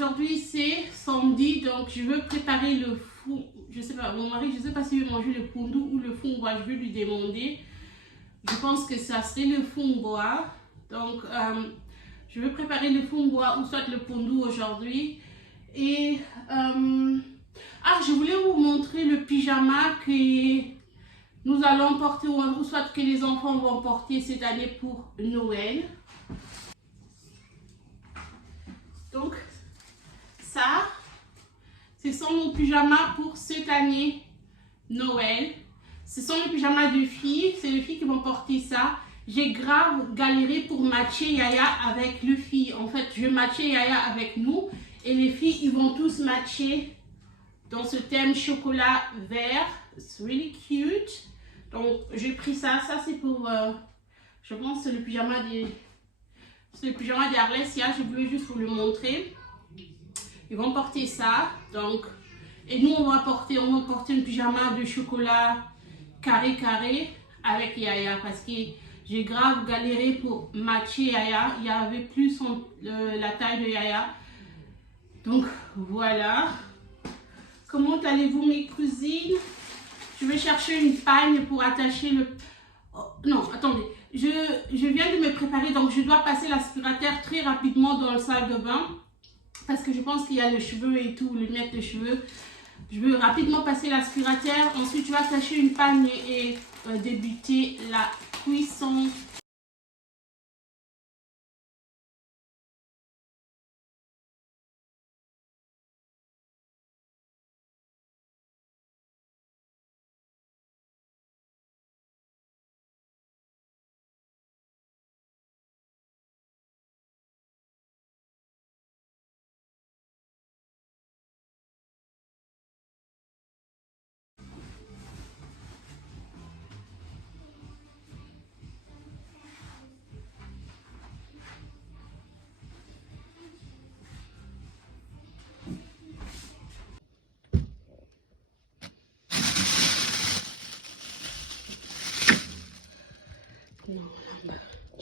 aujourd'hui c'est samedi, donc je veux préparer le fou. Je sais pas, mon mari, je sais pas s'il veut manger le pundu ou le fumboa, je vais lui demander. Je pense que ça serait le fumboa. Donc, je vais préparer le fumboa ou soit le pundu aujourd'hui. Et, je voulais vous montrer le pyjama que nous allons porter ou soit que les enfants vont porter cette année pour Noël. Donc, ça, ce sont nos pyjamas pour cette année Noël. Ce sont les pyjamas de filles, c'est les filles qui vont porter ça. J'ai grave galéré pour matcher Yaya avec les filles. En fait, je vais matcher Yaya avec nous et les filles, ils vont tous matcher dans ce thème chocolat vert. It's really cute. Donc, j'ai pris ça. Ça, c'est pour, je pense que c'est le pyjama d'Arlesia. Je voulais juste vous le montrer. Ils vont porter ça. Donc, et nous, on va porter un pyjama de chocolat carré avec Yaya parce que j'ai grave galéré pour matcher Yaya. Il y avait plus la taille de Yaya. Donc, voilà. Comment allez-vous, mes cousines? Je vais chercher une paille pour attacher le... Oh, non, attendez. Je viens de me préparer, donc je dois passer l'aspirateur très rapidement dans la salle de bain. Parce que je pense qu'il y a le cheveu et tout, le net de cheveux. Je veux rapidement passer l'aspirateur. Ensuite, je vais attacher une panne et débuter la cuisson.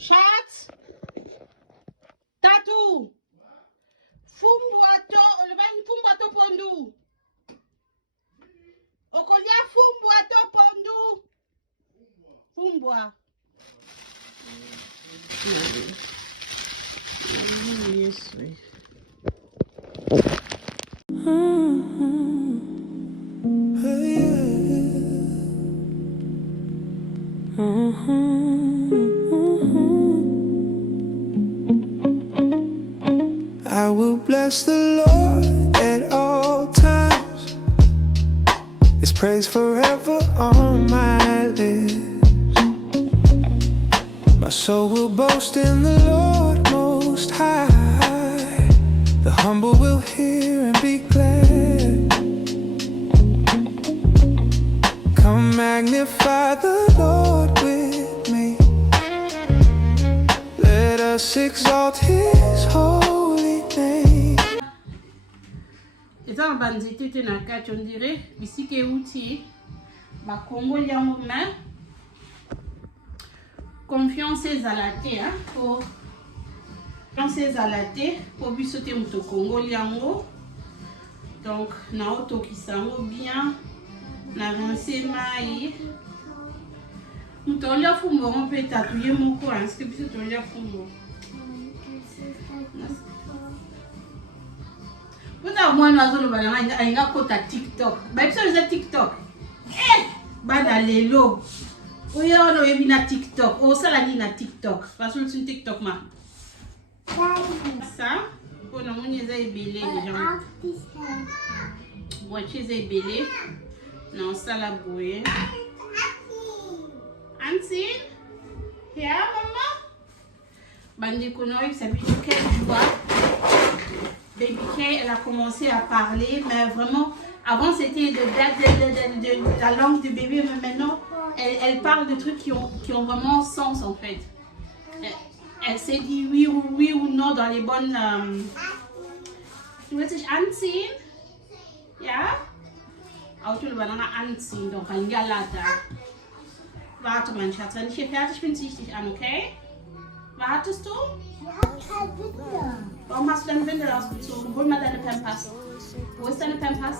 Chat, Tatou, fumboato, le bain fumboato pondu. Okolia fumboato pondu. Fumboa. Yes, oui. I will bless the Lord at all times. His praise forever on my lips. My soul will boast in the Lord most high. The humble will hear and be glad. Come magnify the Lord with me. Let us exalt His holy name. Eza banzete te na kati on dirait bisika euti bakongoli yango me confiance ezala te po confiance ezala te po biso te moto kongoli yango. Donc naotokisa yango bien na rince mai moto olia fumbo ngo mpe tatuye moko anske biso tolia fumbo. Puta mwana azoloba nanga alinga kota TikTok. Ba biso eza TikTok. Bada lelo. Oyo ono yebi na TikTok. Osala ni na TikTok. Parce que sur TikTok ma. Ça, pour na moni eza ebele déjà. Voici eza ebele. Na osala boye. Auntie? Yeah, maman? Bandi konoy sabi quel joie. Baby Kay, elle a commencé à parler, mais vraiment, avant c'était de la langue du bébé, mais maintenant, elle parle de trucs qui ont vraiment sens en fait. Elle s'est dit oui ou non dans les bonnes... Tu veux dich anziehen? Ja? Auto le Banana anziehen, donc ein Galata. Warte mein Schatz, wenn ich hier fertig bin, zieh ich dich an, okay? Wartest du? Warum hast du deine Windel ausgezogen? Hol mal deine Pampers. Wo ist deine Pampers?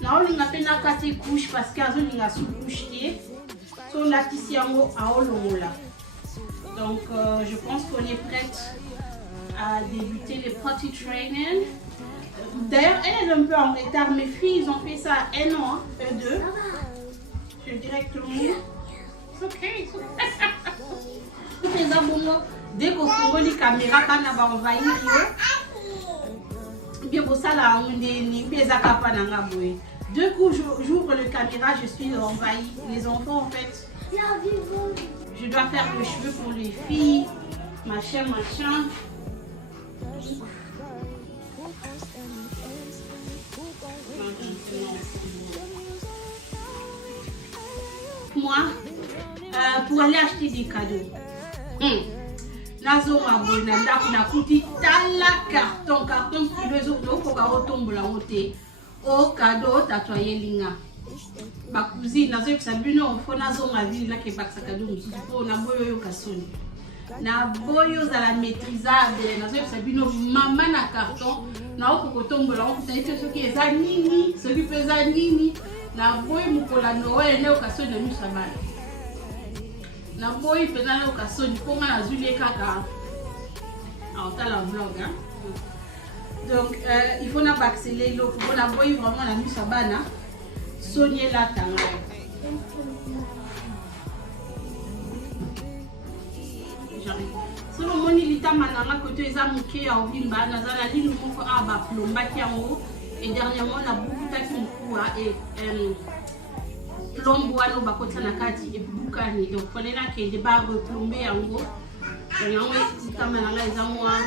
Non, on a fait la carte couche parce qu'il y a une sous-couche. So, on a ici en haut à Olomola. Donc, je pense qu'on est prête à débuter les potty training. D'ailleurs, elle est un peu en retard. Mes filles, ils ont fait ça à 1 an, eux deux. Je dirais que tout le monde. C'est ok. Dès qu'on fait les caméras, on va envahir. Bien pour ça, là, on est deux coups, j'ouvre le caméra, je suis envahie. Les enfants, en fait, je dois faire le cheveu pour les filles, machin. Moi, pour aller acheter des cadeaux. Nazo mabona ndakuna kuti tala carton kilo zo ko ka otombola ngote o cadeau tatwaye linga ba cousine nazo yebisa bino fo nazo mavili na ke bakisa cadeau mususu po na boyo yo kasoni na boyo za la maîtrisable nazo yebisa bino mama na carton na o ko tombola ngote ite soki eza nini soki pesa nini na boyo mukola Noël ne o kasoni na misabana na boy pena na okasoni ponga na zulie kaka en la vlog hein. Donc il faut na accélérer le pour na boy vraiment la mise à bana soigner la tanga j'arrive solo moni litama na côté eza muke ya obimba na zala linu moko aba plomba ki yango et dernièrement na bukuta ki mkuwa et plombe wana bakota na kati ebukani donc fallait là que de ba replomber yango yango litama na eza moi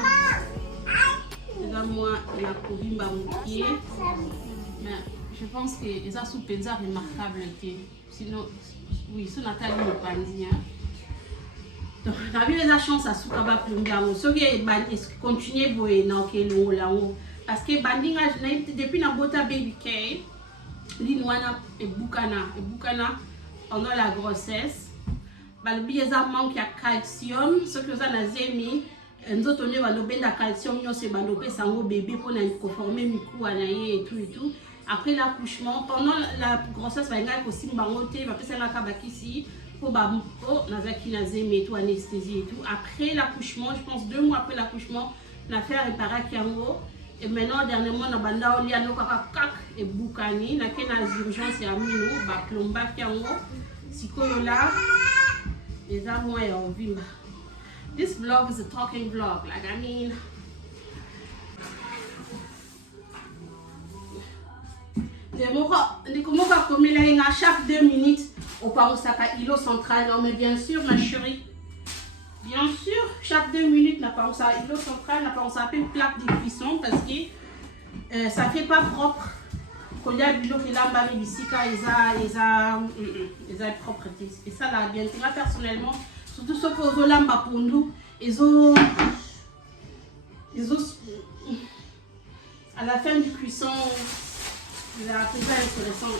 la kobimba mukie mais je pense que les sous penza remarquable sinon oui ce Nathalie le pandi hein. Donc la vie les chance à souka ba plomber yango so que continuer boye na okelo lango parce que bandinga depuis na bota baby care l'inwana ebukana pendant la grossesse balobi eza manque ya calcium ce que ça na zemi nzoto ne balobenda calcium nyose balopesa ngo bébé pour na conformer mikuwa na ye et tout après l'accouchement pendant la grossesse ba ngai ko simba ngote ba pesa nga kabakisi pour ba nazaki na zemi tout anesthésie et tout après l'accouchement je pense 2 mois après l'accouchement na faire réparer kiango. Et maintenant, dernièrement, on a bandé à kak et boukani, na kena urgence ya mino, ba plomba kiango, sikoyola, les amours et en vimba. This vlog is a talking vlog, like I mean. Chaque 2 minutes, au Parosaka îlot central, non mais bien sûr, ma chérie. Bien sûr, chaque 2 minutes, n'a pas ça îlot central, n'a pas on s'appelle plaque de cuisson parce que ça fait pas propre. Quand il y a de l'eau qui l'a embarré ici, ils ont propreté. Et ça là, bien moi personnellement, surtout ceux qui ont l'amba pour nous, ils ont à la fin du cuisson, ils ont appris ça intéressant.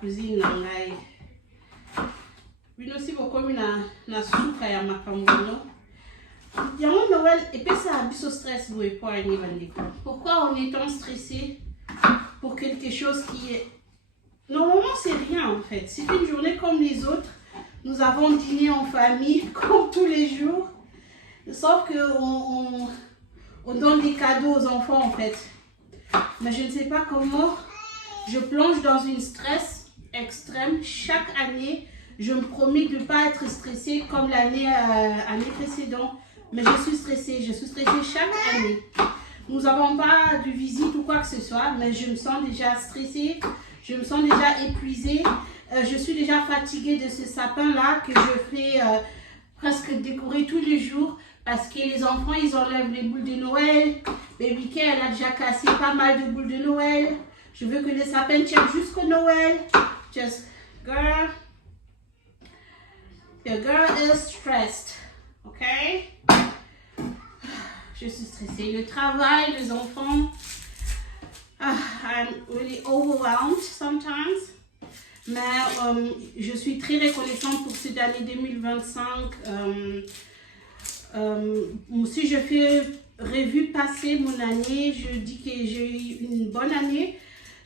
Cuisine na ngai bino si bokomi na suka ya makambono yango Noël epesa biso stress boye po ani bandeko. Pourquoi on est tant stressé pour quelque chose qui est normalement c'est rien en fait, c'est une journée comme les autres. Nous avons dîné en famille comme tous les jours, sauf que on donne des cadeaux aux enfants en fait, mais je ne sais pas comment je plonge dans une stress extrême. Chaque année, je me promets de ne pas être stressée comme l'année précédente. Mais je suis stressée chaque année. Nous n'avons pas de visite ou quoi que ce soit, mais je me sens déjà stressée, je me sens déjà épuisée. Je suis déjà fatiguée de ce sapin-là que je fais presque décorer tous les jours parce que les enfants, ils enlèvent les boules de Noël. Baby Kay, elle a déjà cassé pas mal de boules de Noël. Je veux que le sapin tienne jusqu'au Noël. Just, girl, your girl is stressed, ok? Je suis stressée. Le travail, les enfants. I'm really overwhelmed sometimes. Mais je suis très reconnaissante pour cette année 2025. Si je fais revue passer mon année, je dis que j'ai eu une bonne année.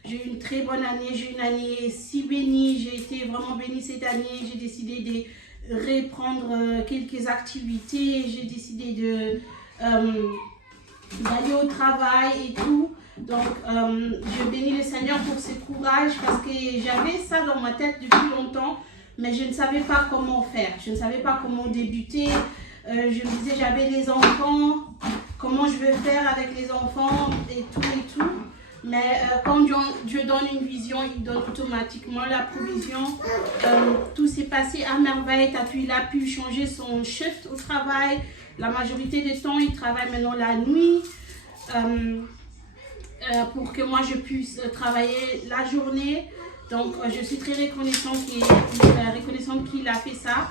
J'ai eu une très bonne année. J'ai eu une année si bénie. J'ai été vraiment bénie cette année. J'ai décidé de reprendre quelques activités. J'ai décidé d'aller au travail et tout. Donc, je bénis le Seigneur pour ce courage parce que j'avais ça dans ma tête depuis longtemps, mais je ne savais pas comment faire. Je ne savais pas comment débuter. Je me disais, j'avais les enfants, comment je vais faire avec les enfants et tout et tout. Mais quand Dieu donne une vision, il donne automatiquement la provision. Tout s'est passé à merveille. Il a pu changer son shift au travail. La majorité du temps, il travaille maintenant la nuit pour que moi je puisse travailler la journée. Donc, je suis très reconnaissante qu'il a fait ça.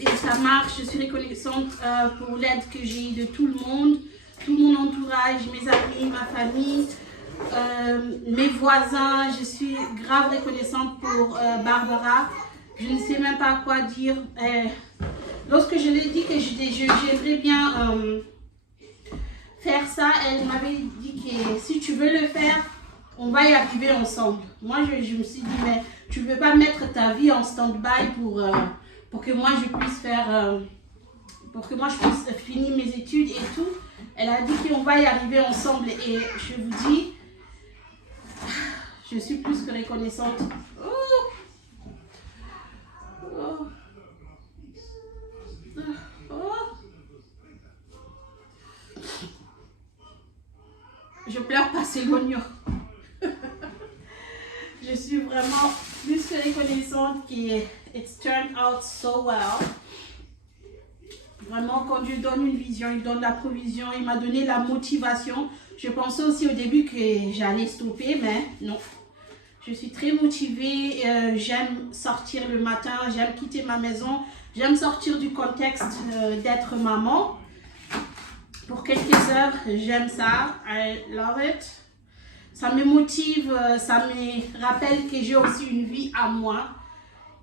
Et ça marche. Je suis reconnaissante pour l'aide que j'ai eue de tout le monde. Tout mon entourage, mes amis, ma famille, mes voisins. Je suis grave reconnaissante pour Barbara. Je ne sais même pas quoi dire. Lorsque je lui ai dit que j'aimerais bien faire ça, elle m'avait dit que si tu veux le faire, on va y arriver ensemble. Moi, je me suis dit, mais tu ne veux pas mettre ta vie en stand-by pour que moi je puisse faire, pour que moi je puisse finir mes études et tout. Elle a dit qu'on va y arriver ensemble et je vous dis, je suis plus que reconnaissante. Oh. Oh. Oh. Je pleure pas, c'est l'oignon. Je suis vraiment plus que reconnaissante que it's turned out so well. Vraiment, quand Dieu donne une vision, il donne la provision, il m'a donné la motivation. Je pensais aussi au début que j'allais stopper, mais non. Je suis très motivée, j'aime sortir le matin, j'aime quitter ma maison, j'aime sortir du contexte d'être maman. Pour quelques heures, j'aime ça, I love it. Ça me motive, ça me rappelle que j'ai aussi une vie à moi.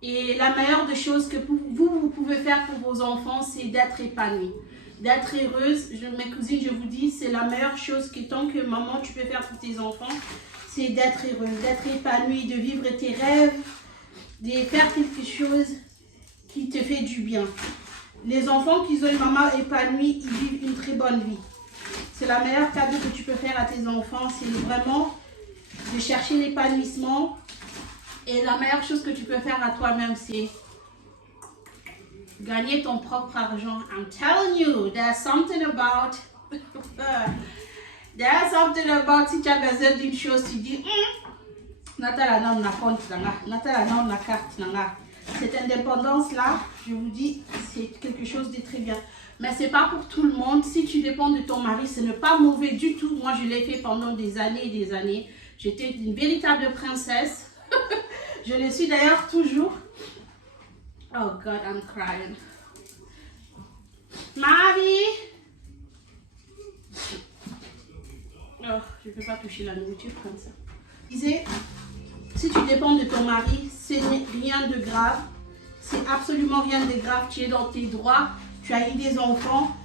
Et la meilleure des choses que vous pouvez faire pour vos enfants, c'est d'être épanouie, d'être heureuse. Mes cousines, je vous dis, c'est la meilleure chose que tant que maman, tu peux faire pour tes enfants, c'est d'être heureuse, d'être épanouie, de vivre tes rêves, de faire quelque chose qui te fait du bien. Les enfants qui ont une maman épanouie, ils vivent une très bonne vie. C'est la meilleure cadeau que tu peux faire à tes enfants, c'est vraiment de chercher l'épanouissement. Et la meilleure chose que tu peux faire à toi-même, c'est gagner ton propre argent. I'm telling you, there's something about... there's something about si tu as besoin d'une chose, tu dis, Nathalie, non, na compte, Nathalie, non, na carte, cette indépendance-là, je vous dis, c'est quelque chose de très bien. Mais ce n'est pas pour tout le monde. Si tu dépends de ton mari, ce n'est pas mauvais du tout. Moi, je l'ai fait pendant des années et des années. J'étais une véritable princesse. Je le suis d'ailleurs toujours. Oh God, I'm crying. Marie! Oh, je ne peux pas toucher la nourriture comme ça. Je disais, si tu dépends de ton mari, ce n'est rien de grave. C'est absolument rien de grave. Tu es dans tes droits. Tu as eu des enfants.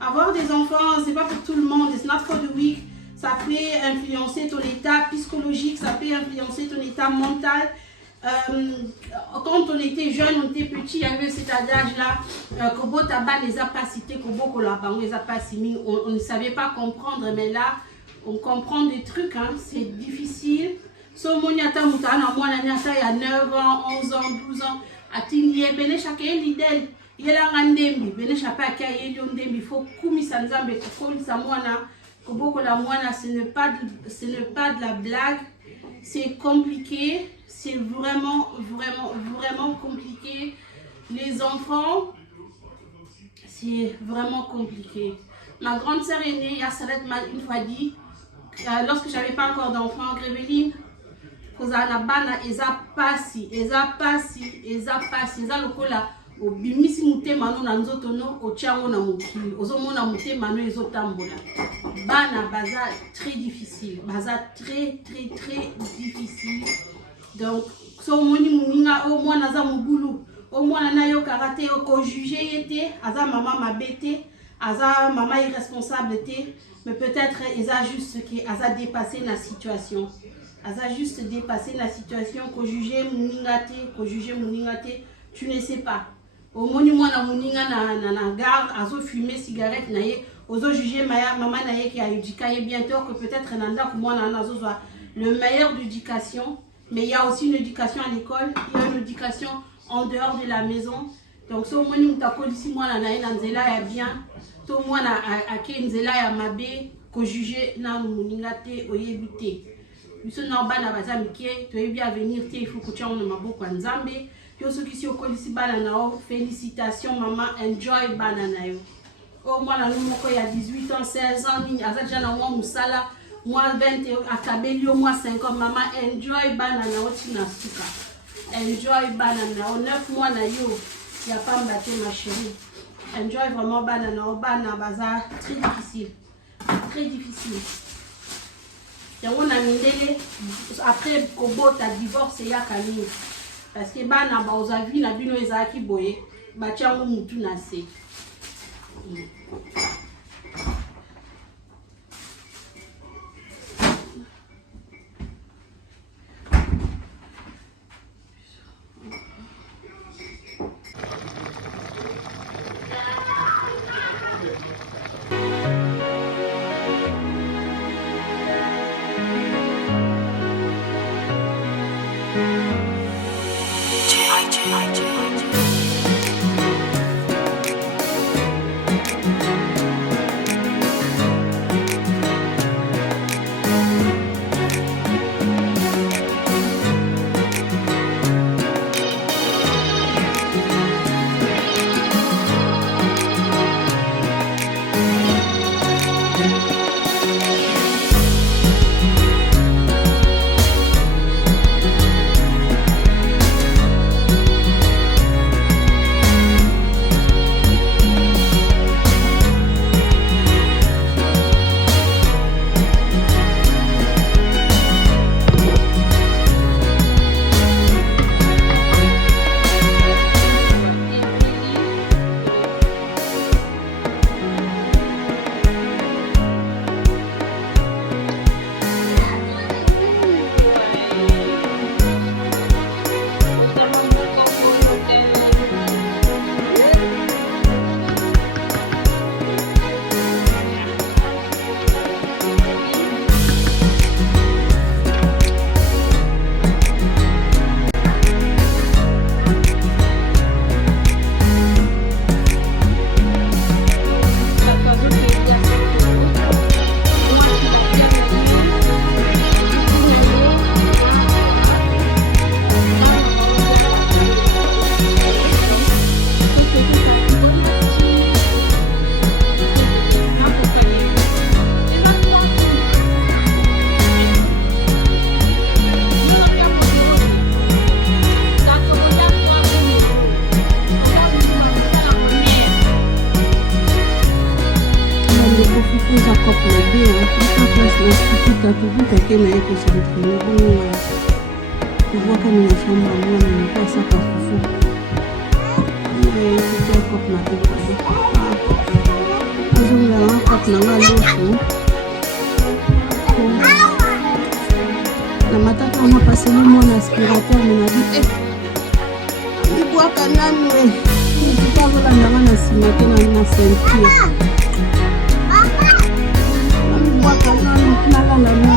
Avoir des enfants, c'est pas pour tout le monde. It's not for the weak. Ça peut influencer ton état psychologique, ça peut influencer ton état mental. Quand on était jeune, on était petit, il y avait cet adage-là, on ne savait pas comprendre, mais là, on comprend des trucs, hein, c'est difficile. So moniata mutana mwana nyata ya 9 ans, 11 ans, 12 ans. Atini bene chacun l'idée. Yela ngandembi bene chapa ka yeli ndembi faut kumisa nzambe kokolisa mwana koboko la mwana, ce n'est pas de la blague. C'est compliqué, c'est vraiment compliqué. Les enfants, c'est vraiment compliqué. Ma grande sœur aînée, Yassalet m'a une fois dit, lorsque j'avais pas encore d'enfant, Gréveline, kozana bana eza pasi lokola obimisi mutema no na nzoto no otiango na mokili ozomona mutema no ezotambola. Bana baza très difficile, très difficile. Donc so moni muninga o mwana za mobulu o mwana na yo karaté ko juger yete aza maman mabete aza maman irresponsable te, mais peut-être eza juste que aza dépassé la situation. Aza juste dépassé la situation ko juger muninga te, tu ne sais pas. Au moni mwana muninga na gare azo fumer cigarette na ye ozo juger maman na ye qui a éduqué bientôt que peut-être nanda ko mwana na zo le meilleur d'éducation, mais il y a aussi une éducation à l'école, il y a une éducation en dehors de la maison. Donc so moni mutakolisi mwana na ye na nzela ya bien to mwana ake nzela ya mabe ko juger na muninga te oyebite. Biso na bana baza mike to yebi avenir te, il faut que tu aies maboko nzambe. Yo soki si okolisi bana na o, félicitations maman, enjoy bana na yo. Oh mwana moko ya 18 ans, 16 ans ni aza déjà na mwa musala, moi 20 akabeli yo moi 5 ans, maman enjoy bana na o tina suka. Enjoy bana na o 9 mois na yo, ya pamba te ma chérie. Enjoy vraiment bana na o, bana baza très difficile. Très difficile. Yango na mindele après kobota divorce ya kani. Parce que bana ba ozavi na bino ezaki boye ba tiango mutu na se. la nuit.